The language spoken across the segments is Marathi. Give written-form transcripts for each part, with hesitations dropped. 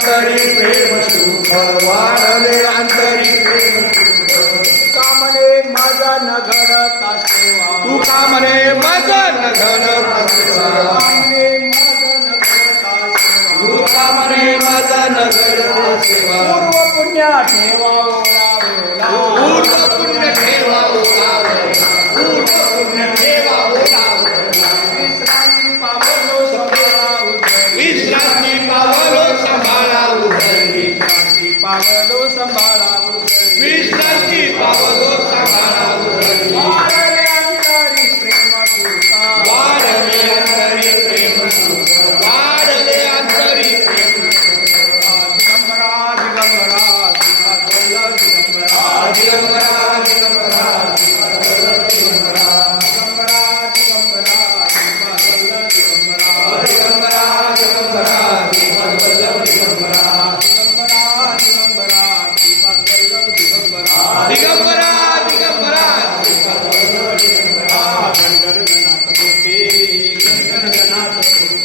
अंतरी प्रेम सुख वाढले अंतरी प्रेम सुख कामने माझा न घडता सेवा तू का म्हणे माझा न घडता सेवा कामने माझा न घडता सेवा तू का म्हणे माझा न घडता सेवा पूर्व पुण्य ठेवा पूर्व पुण्य ठेवा ओलावे पूर्व पुण्य ठेवा ओलावे विश्रांती पावलो सांभाळा उदरी विश्रांती पावलो सांभाळा उदरी विश्रांती पावलो सांभाळा उदरी विश्रांती पावलो सांभाळा उदरी वाढले अंतरी प्रेम सुता वाढले अंतरी प्रेम सुख वाढले अंतरी प्रेम दिगंबरा दिगंबरा दिगंबरा दिगंबरा दिगंबरा दिगंबरा दिगंबरा दिगंबरा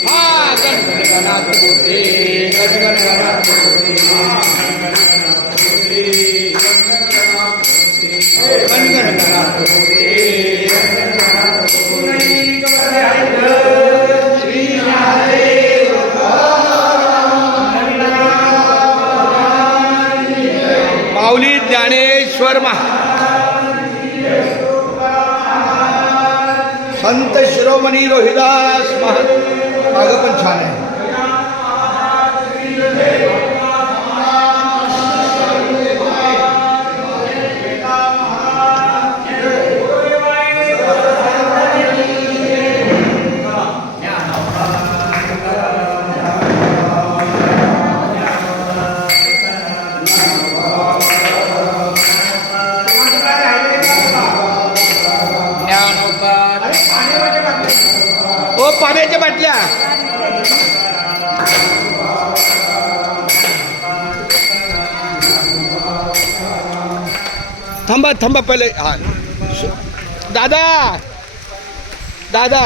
हा गणगणात होते गणगणात होते गणगणात होते श्री माऊली ज्ञानेश्वर संत शिरोमणी रोहिदास मागं पण छान आहे. ओ पाण्याच्या बाटल्या थांबा थांबा पहिले हा दादा दादा